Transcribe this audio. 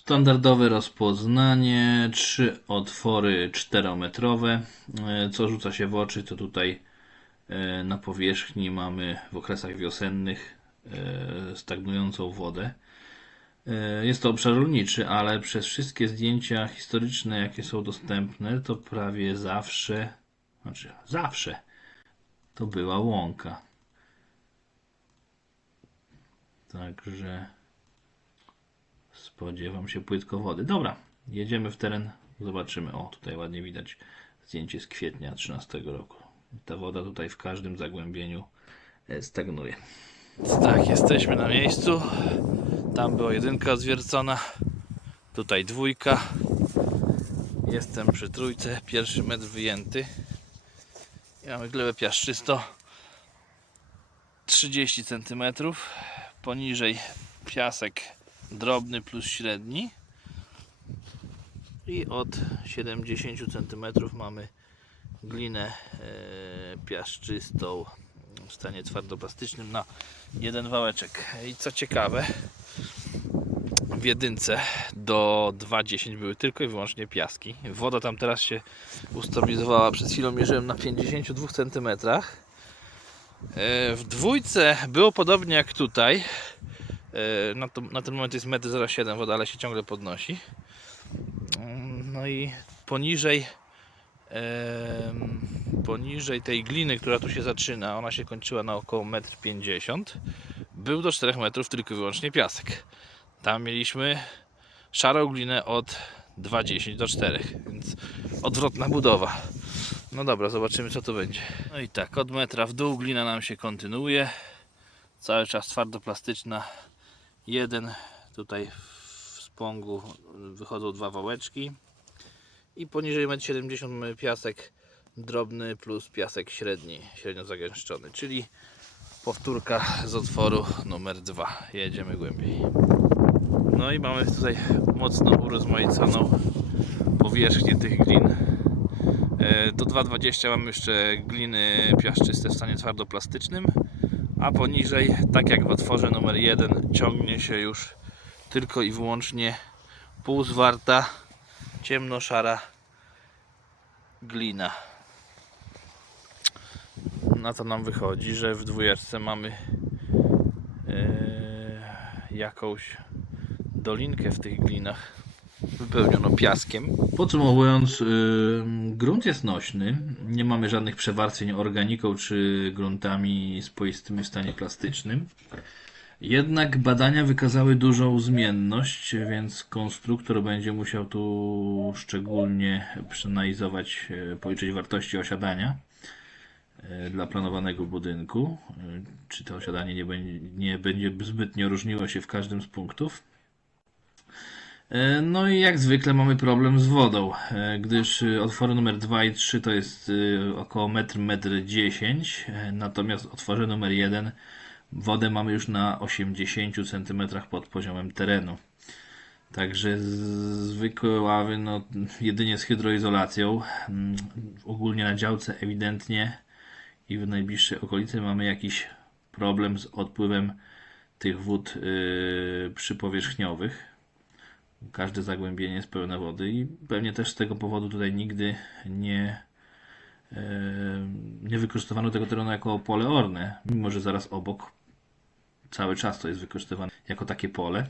Standardowe rozpoznanie, trzy otwory 4-metrowe. E, Co rzuca się w oczy, to tutaj e, na powierzchni mamy w okresach wiosennych e, stagnującą wodę. Jest to obszar rolniczy, ale przez wszystkie zdjęcia historyczne, jakie są dostępne, to prawie zawsze, znaczy zawsze, to była łąka. Także spodziewam się płytkowody. Dobra, jedziemy w teren, zobaczymy. O, tutaj ładnie widać zdjęcie z kwietnia 13 roku. Ta woda tutaj w każdym zagłębieniu e, stagnuje. Tak, jesteśmy na miejscu. Tam była jedynka zwiercona. Tutaj dwójka. Jestem przy trójce. Pierwszy metr wyjęty. I mamy glebę piaszczysto. 30 cm. Poniżej piasek drobny plus średni. I od 70 cm mamy glinę e, piaszczystą w stanie twardoplastycznym na jeden wałeczek. I co ciekawe, w jedynce do 2,10 były tylko i wyłącznie piaski. Woda tam teraz się ustabilizowała. Przed chwilą mierzyłem na 52 cm. W dwójce było podobnie jak tutaj. E, Na, to, na ten moment jest 1,07 m woda, ale się ciągle podnosi. Mm, No i poniżej poniżej tej gliny, która tu się zaczyna, ona się kończyła na około 1,50 m, był do 4 metrów tylko i wyłącznie piasek. Tam mieliśmy szarą glinę od 2,10 do 4, więc odwrotna budowa. No dobra, zobaczymy co tu będzie. No i tak, od metra w dół glina nam się kontynuuje. Cały czas twardoplastyczna. Jeden tutaj w spągu wychodzą dwa wałeczki i poniżej 1,70 m mamy piasek drobny plus piasek średni, średnio zagęszczony, czyli powtórka z otworu numer 2. Jedziemy głębiej. No i mamy tutaj mocno urozmaiconą powierzchnię tych glin. E, Do 2,20 mamy jeszcze gliny piaszczyste w stanie twardoplastycznym, a poniżej, tak jak w otworze numer 1, ciągnie się już tylko i wyłącznie półzwarta, ciemnoszara glina. Na to nam wychodzi, że w dwójeczce mamy e, jakąś dolinkę w tych glinach wypełnioną piaskiem. Podsumowując, yy, grunt jest nośny. Nie mamy żadnych przewarceń organiką czy gruntami spoistymi w stanie plastycznym. Jednak badania wykazały dużą zmienność, więc konstruktor będzie musiał tu szczególnie przeanalizować, e, policzyć wartości osiadania e, dla planowanego budynku. Czy to osiadanie nie będzie, nie będzie zbytnio różniło się w każdym z punktów. E, No i jak zwykle mamy problem z wodą, e, gdyż e, otwory numer 2 i 3 to jest około 1,10 m, natomiast otworze numer 1 wodę mamy już na 80 cm pod poziomem terenu. Także zwykłe ławy, no jedynie z hydroizolacją. Mm, Ogólnie na działce ewidentnie i w najbliższej okolicy mamy jakiś problem z odpływem tych wód yy, przypowierzchniowych. Każde zagłębienie jest pełne wody i pewnie też z tego powodu tutaj nigdy nie, nie wykorzystywano tego terenu jako pole orne, mimo że zaraz obok cały czas to jest wykorzystywane jako takie pole.